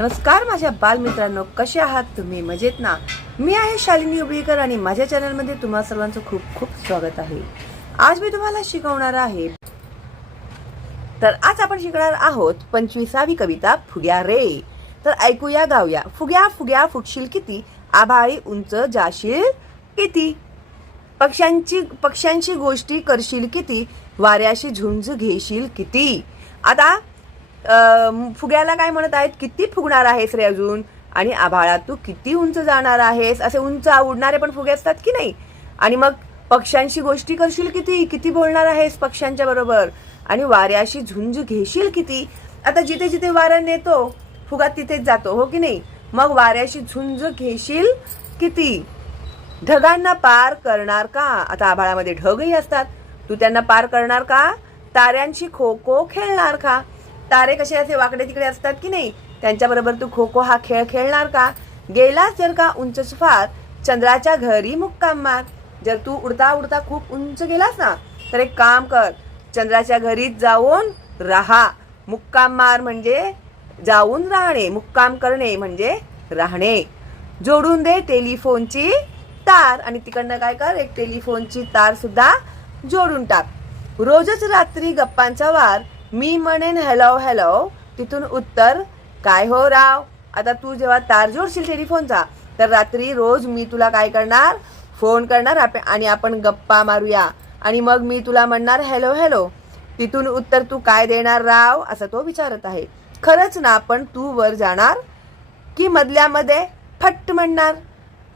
नमस्कार माझ्या बालमित्रांनो कसे आहात तुम्ही? मजेत ना? मी आहे शालिनी उबळीकर आणि माझ्या चॅनलमध्ये तुम्हा सर्वांचं खूप खूप स्वागत आहे. आज मी तुम्हाला शिकवणार आहे. तर आज आपण शिकणार आहोत पंचवीसावी कविता फुग्या रे. तर ऐकूया गाऊया. फुग्या फुग्या फुटशील किती? आभाळी उंच जाशील किती? पक्ष्यांची पक्ष्यांची गोष्टी करशील किती? वाऱ्याशी झुंज घेशील किती? आता फुग्याला काय म्हणत आहेत? किती फुगणार आहेस रे अजून? आणि आभाळात तू किती उंच जाणार आहेस? असे उंच उडणारे पण फुगे असतात की नाही? आणि मग पक्ष्यांशी गोष्टी करशील किती? किती बोलणार आहेस पक्ष्यांच्या बरोबर? आणि वाऱ्याशी झुंज घेशील किती? आता जिथे जिथे वारा नेतो फुगा तिथेच जातो हो की नाही? मग वाऱ्याशी झुंज घेशील किती? ढगांना पार करणार का? आता आभाळामध्ये ढगही असतात. तू त्यांना पार करणार का? ताऱ्यांशी खो खो खेळणार का? तारे कसे असे वाकडे तिकडे असतात की नाही? त्यांच्याबरोबर तू खो खो हा खेळ खेळणार का? गेलास जर का उंच सुफार चंद्राच्या घरी मुक्काम मार. जर तू उडता उडता खूप उंच गेलास ना तर एक काम कर चंद्राच्या घरीच जाऊन राहा. मुक्काम मार म्हणजे जाऊन राहणे मुक्काम करणे म्हणजे राहणे. जोडून दे टेलिफोनची तार आणि तिकडनं काय कर एक टेलिफोनची तार सुद्धा जोडून टाक. रोजच रात्री गप्पांचा वार मी म्हणेन हॅलो हॅलो तिथून उत्तर काय हो राव? आता तू जेव्हा तार जोडशील टेलिफोनचा तर रात्री रोज मी तुला काय करणार? फोन करणार आणि आपण गप्पा मारूया. आणि मग मी तुला म्हणणार हॅलो हॅलो तिथून उत्तर तू काय देणार राव? असं तो विचारत आहे. खरंच ना पण तू वर जाणार? की मधल्यामध्ये फट्ट म्हणणार.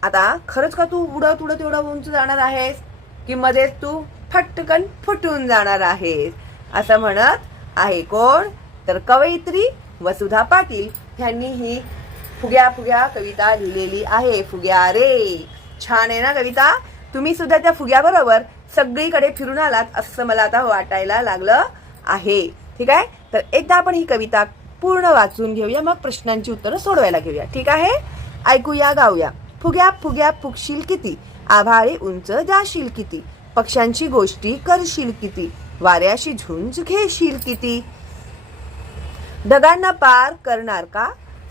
आता खरंच का तू उडत उडत एवढं उंच जाणार आहेस? की मध्येच तू फटकन फुटून जाणार आहेस? असं म्हणत आहे कोण? तर कवयित्री वसुधा पाटील ह्यांनी ही फुग्या फुग्या कविता लिहिलेली आहे. फुग्या रे. छान आहे ना कविता? तुम्ही सुद्धा त्या फुग्याबरोबर सगळीकडे फिरून आलात असं मला आता वाटायला लागलं आहे. ठीक आहे? तर एकदा आपण ही कविता पूर्ण वाचून घेऊया. मग प्रश्नांची उत्तरं सोडवायला घेऊया. ठीक आहे? ऐकूया गाऊया. फुग्या फुग्या फुगशील किती? आभाळी उंच जाशील किती? पक्ष्यांची गोष्टी करशील किती? वाऱ्याशी झुंज घेशील किती? ढगांना पार करणार का?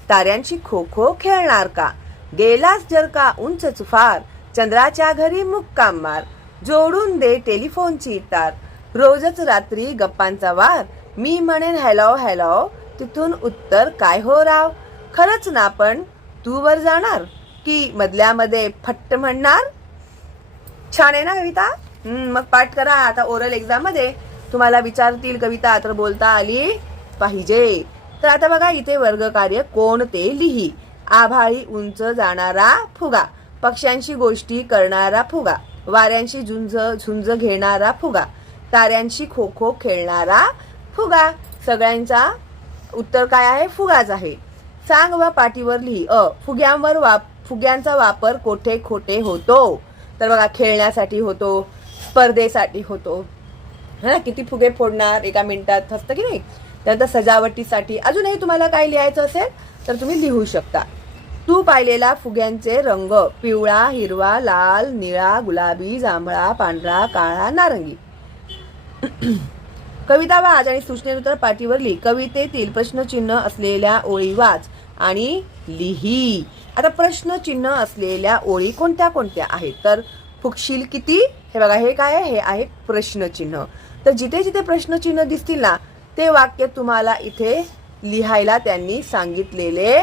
ताऱ्यांशी खो खो खेळणार का? गेलास जर का उंच फार चंद्राच्या घरी मुक्काम मार. जोडून दे टेलिफोनची तार. रोजच रात्री गप्पांचा वार. मी म्हणेन हॅलो हॅलो तिथून उत्तर काय हो राव? खरंच ना पण तू वर जाणार? की मधल्यामध्ये फट्ट म्हणणार? छान आहे ना कविता मग पाठ करा. आता ओरल एक्झाममध्ये तुम्हाला विचारतील कविता तर बोलता आली पाहिजे. तर आता बघा इथे वर्ग कार्य कोणते लिही. आभाळी उंच जाणारा फुगा. पक्ष्यांशी गोष्टी करणारा फुगा. वाऱ्यांशी झुंज झुंज घेणारा फुगा. ताऱ्यांशी खो खो खेळणारा फुगा. सगळ्यांचा उत्तर काय आहे? फुगाच आहे. सांग व पाठीवर लिही. अ. फुग्यांवर वाप फुग्यांचा वापर कोठे खोटे होतो? तर बघा खेळण्यासाठी होतो. स्पर्धेसाठी होतो. है ना? किती फुगे फोडणार एका मिनिटात? असतं की नाही? त्यानंतर सजावटीसाठी. अजूनही तुम्हाला काय लिहायचं असेल तर तुम्ही लिहू शकता. तू पाहिलेला फुग्यांचे रंग पिवळा हिरवा लाल निळा गुलाबी जांभळा पांढरा काळा नारंगी. कविता वाज आणि सूचनेनुसार पाठीवर लिही. कवितेतील प्रश्नचिन्ह असलेल्या ओळी वाच आणि लिही. आता प्रश्नचिन्ह असलेल्या ओळी कोणत्या कोणत्या आहेत? तर फुकशील किती? हे बघा हे काय आहे? हे आहे प्रश्नचिन्ह. तर जिथे जिथे प्रश्नचिन्ह दिसतील ना ते वाक्य तुम्हाला इथे लिहायला त्यांनी सांगितलेले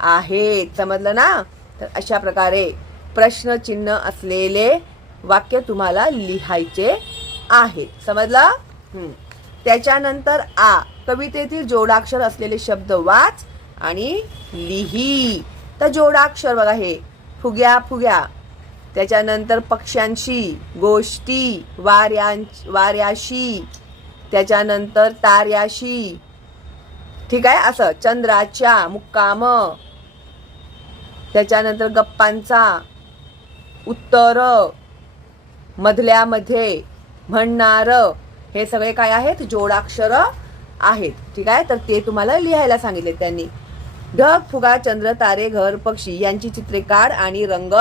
आहेत. समजलं ना? तर अशा प्रकारे प्रश्नचिन्ह असलेले वाक्य तुम्हाला लिहायचे आहेत. समजलं? त्याच्यानंतर आ कवितेतील जोडाक्षर असलेले शब्द वाच आणि लिही. तर जोडाक्षर बघा हे फुग्या फुग्या. त्याच्यानंतर पक्ष्यांशी गोष्टी वाऱ्यां वाऱ्याशी त्याच्यानंतर ताऱ्याशी. ठीक आहे? असं. चंद्राच्या मुक्काम. त्याच्यानंतर गप्पांचा उत्तर. मधल्यामध्ये म्हणणार. हे सगळे काय आहेत? जोडाक्षर आहेत. ठीक आहे? तर ते तुम्हाला लिहायला सांगितले त्यांनी. ढग फुगा चंद्र तारे घर पक्षी यांची चित्रे काढ आणि रंग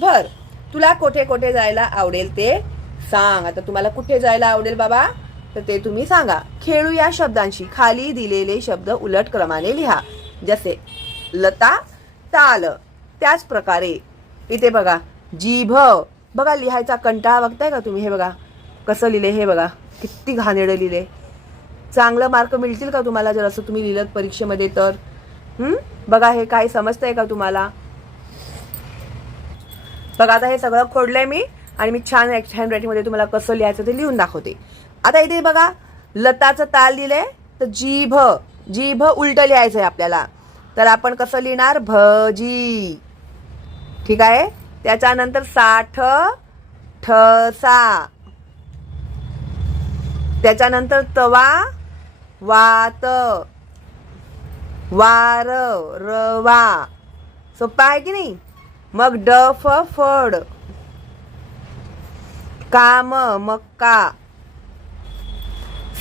भर तुला कोठे कोठे जायला आवडेल ते सांग. आता तुम्हाला कुठे जायला आवडेल बाबा? तर ते तुम्ही सांगा. खेळू या शब्दांशी. खाली दिलेले शब्द उलट क्रमाने लिहा. जसे लता ताल. त्याच प्रकारे. इथे बघा. जीभ. बघा लिहायचा कंटाळा बघताय का तुम्ही? हे बघा. कसं लिहिले हे बघा. किती घाणेरडं लिहिले. चांगलं मार्क मिळतील का तुम्हाला? जर असं तुम्ही लिहिलं परीक्षेमध्ये तर. बघा हे काय समजतंय का तुम्हाला? बघा आता हे सगळं खोडलंय मी आणि मी छान हँडरायटिंगमध्ये तुम्हाला कसं लिहायचं ते लिहून दाखवते. आता इथे बघा लताचं ताल दिलंय तर जीभ जीभ उलट लिहायचं आहे आपल्याला. तर आपण कसं लिहिणार? भजी ठीक आहे? त्याच्यानंतर साठ ठसा त्याच्यानंतर तवा वात वार रवा. सोपा आहे की नाही? मग डफ फड काम मक्का.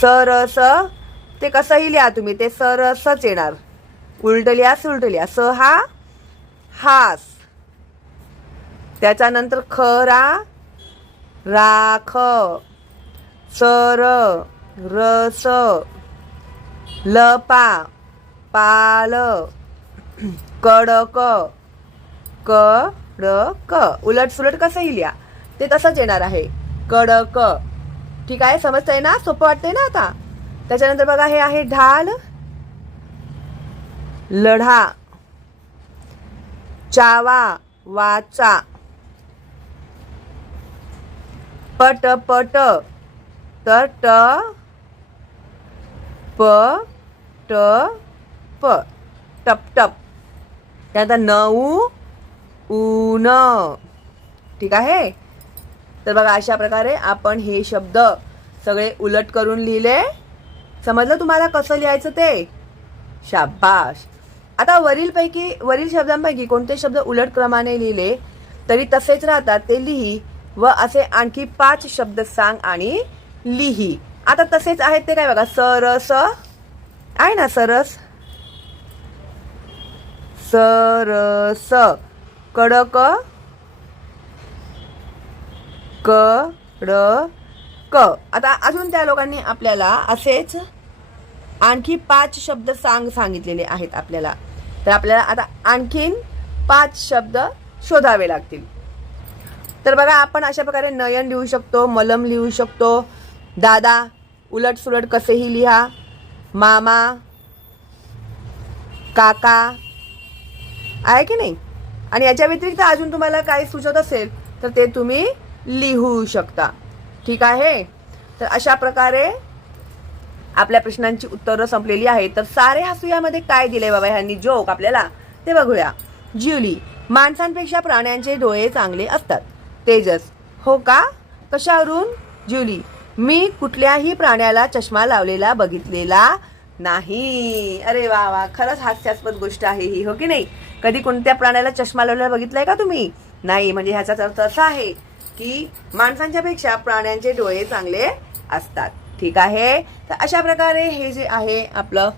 सरस ते कसंही लिहा तुम्ही ते सरसच येणार. उलट लिहा सुलट लिहा. स हा हास. त्याच्यानंतर खरा राख. सर रस लपा पाल. कडक. कडक. उलट सुलट कसंही लिहा ते तसंच येणार आहे. कडक. ठीक आहे? समजतंय ना? सोपं वाटतंय ना आता? त्याच्यानंतर बघा हे आहे ढाल. लढा. चावा. वाचा. पट पट. तर ट प ट प. टप टप. त्यानंतर नऊ. ऊन ठीक आहे? तर बघा अशा प्रकारे आपण हे शब्द सगळे उलट करून लिहिले. समजलं तुम्हाला कसं लिहायचं ते? शाबाश आता वरीलपैकी वरील शब्दांपैकी कोणते शब्द उलट क्रमाने लिहिले तरी तसेच राहतात. ते लिही व असे आणखी पाच शब्द सांग आणि लिही. आता तसेच आहेत ते काय बघा? सरस. आहे ना सरस? सरस. कडक कडक आता अजून त्या लोकांनी आपल्याला असेच आणखी पाच शब्द सांग सांगितलेले आहेत आपल्याला. तर आपल्याला आता आणखीन पाच शब्द शोधावे लागतील. तर बघा आपण अशा प्रकारे नयन लिहू शकतो मलम लिहू शकतो. दादा उलट सुलट कसेही लिहा. मामा काका. आहे की नाही? आणि याच्या व्यतिरिक्त अजून तुम्हाला काही सुचत असेल तर ते तुम्ही लिहू शकता. ठीक आहे? तर अशा प्रकारे आपल्या प्रश्नांची उत्तरं संपलेली आहेत. तर सारे हसूयामध्ये काय दिले बाबा ह्यांनी? जोक आपल्याला. ते बघूया. जिवली माणसांपेक्षा प्राण्यांचे डोळे चांगले असतात. तेजस हो का? कशावरून जिवली मी कुठल्याही प्राण्याला चष्मा लावलेला बघितलेला नाही. अरे वा वा. खरंच हास्यास्पद गोष्ट आहे ही हो की नाही? कधी कोणत्या प्राण्याला चष्मा लावलेला बघितलाय का तुम्ही? नाही म्हणजे ह्याचाच अर्थ असा आहे की माणसांच्या पेक्षा प्राण्यांचे डोळे चांगले असतात. ठीक आहे? तर अशा प्रकारे हे जे आहे आपलं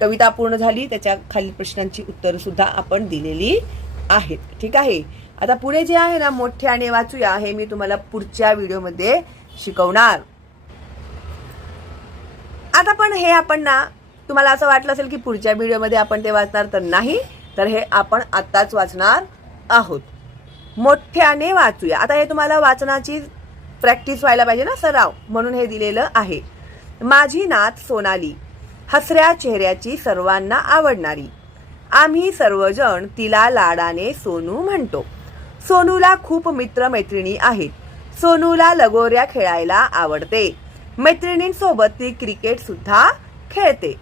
कविता पूर्ण झाली. त्याच्या खालील प्रश्नांची उत्तर सुद्धा आपण दिलेली आहेत. ठीक आहे? आता पुढे जे आहे ना मोठ्याने वाचूया. हे मी तुम्हाला पुढच्या व्हिडिओमध्ये शिकवणार. आता पण हे आपण ना तुम्हाला असं वाटलं असेल की पुढच्या व्हिडिओमध्ये आपण ते वाचणार तर नाही. तर हे आपण आत्ताच वाचणार आहोत. मोठ्याने वाचूया. आता हे तुम्हाला वाचनाची प्रॅक्टिस व्हायला पाहिजे ना सराव म्हणून हे दिलेलं आहे. माझी नात सोनाली हसऱ्या चेहऱ्याची सर्वांना आवडणारी. आम्ही सर्वजण तिला लाडाने सोनू म्हणतो. सोनूला खूप मित्रमैत्रिणी आहेत. सोनूला लगोऱ्या खेळायला आवडते. मैत्रिणींसोबत ती क्रिकेटसुद्धा खेळते.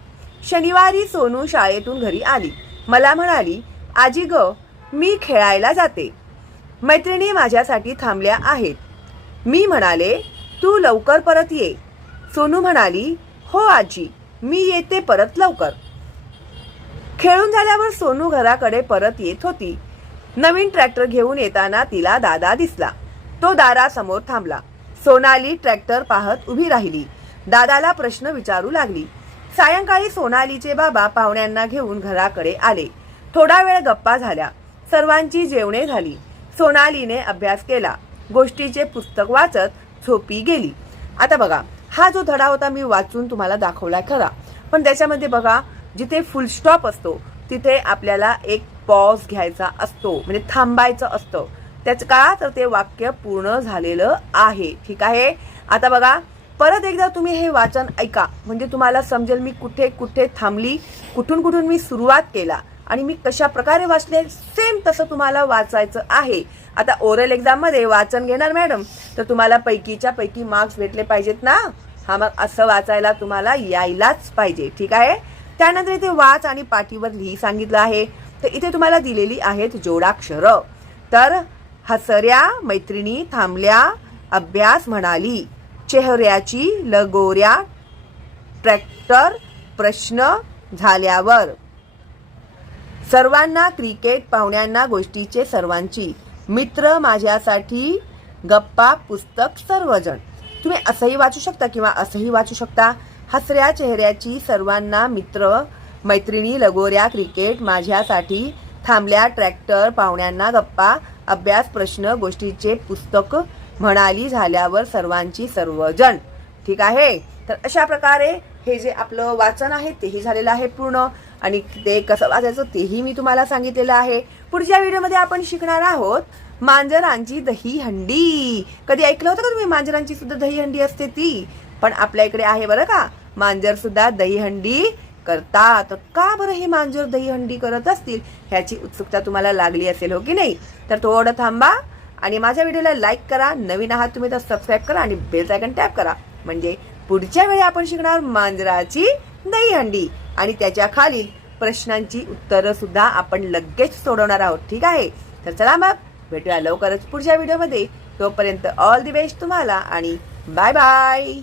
शनिवारी सोनू शाळेतून घरी आली. मला म्हणाली आजी ग मी खेळायला जाते. मैत्रिणी माझ्यासाठी थांबल्या आहेत. मी म्हणाले तू लवकर परत ये. सोनू म्हणाली हो आजी मी येते परत लवकर. खेळून झाल्यावर सोनू घराकडे परत येत होती. नवीन ट्रॅक्टर घेऊन येताना तिला दादा दिसला. तो दारासमोर थांबला. सोनाली ट्रॅक्टर पाहत उभी राहिली. दादाला प्रश्न विचारू लागली. सायंकाळी सोनालीचे बाबा पाहुण्यांना घेऊन घराकडे आले. थोडा वेळ गप्पा झाल्या. सर्वांची जेवणे झाली. सोनालीने अभ्यास केला. गोष्टीचे पुस्तक वाचत झोपी गेली. आता बघा हा जो धडा होता मी वाचून तुम्हाला दाखवला खरा. पण त्याच्यामध्ये बघा जिथे फुल स्टॉप असतो तिथे आपल्याला एक पॉज घ्यायचा असतो. म्हणजे थांबायचं असतं. त्याच का तर ते वाक्य पूर्ण झालेलं आहे. ठीक आहे? आता बघा परत एकदा तुम्ही हे वाचन ऐका. म्हणजे तुम्हाला समजेल मी कुठे कुठे थांबली कुठून कुठून मी सुरुवात केला आणि मी कशा प्रकारे वाचले सेम तसं तुम्हाला वाचायचं आहे. आता ओरल एक्झाममध्ये वाचन घेणार मॅडम तर तुम्हाला पैकीच्या पैकी मार्क्स भेटले पाहिजेत ना? हा मग असं वाचायला तुम्हाला यायलाच पाहिजे ठीक आहे? त्यानंतर इथे वाच आणि पाठीवर लिही सांगितलं आहे. तर इथे तुम्हाला दिलेली आहेत जोडाक्षर. तर हसऱ्या मैत्रिणी थांबल्या अभ्यास म्हणाली. चेहऱ्याची लगोऱ्या ट्रॅक्टर प्रश्न झाल्यावर. सर्वांना क्रिकेट पाहुण्यांना गोष्टीचे सर्वांची. मित्र माझ्यासाठी गप्पा पुस्तक सर्वजण. तुम्ही असंही वाचू शकता किंवा असंही वाचू शकता. हसऱ्या चेहऱ्याची सर्वांना मित्र मैत्रिणी लगोऱ्या क्रिकेट माझ्यासाठी थांबल्या ट्रॅक्टर पाहुण्यांना गप्पा अभ्यास प्रश्न गोष्टीचे पुस्तक म्हणाली झाल्यावर सर्वांची सर्वजण. ठीक आहे? तर अशा प्रकारे हे जे आपलं वाचन आहे तेही झालेलं आहे पूर्ण. आणि ते कसं वाचायचं तेही मी तुम्हाला सांगितलेलं आहे. पुढच्या व्हिडिओमध्ये आपण शिकणार आहोत मांजरांची दही हंडी. कधी ऐकलं होतं का तुम्ही? मांजरांची सुद्धा दही हंडी असते ती. पण आपल्या इकडे आहे बरं का? मांजर सुद्धा दहीहंडी करतात. का बरं हे मांजर दहीहंडी करत असतील? ह्याची उत्सुकता तुम्हाला लागली असेल हो की नाही? तर थोडं थांबा. आणि माझ्या व्हिडिओला लाईक करा. नवीन आहात तुम्ही तर सबस्क्राईब करा आणि बेल आयकन टॅप करा. म्हणजे पुढच्या वेळी आपण शिकणार मांजराची दहीहंडी. आणि त्याच्या खालील प्रश्नांची उत्तरं सुद्धा आपण लगेच सोडवणार आहोत. ठीक आहे? तर चला मग भेटूया लवकरच पुढच्या व्हिडिओमध्ये. तोपर्यंत ऑल दी बेस्ट तुम्हाला आणि बाय बाय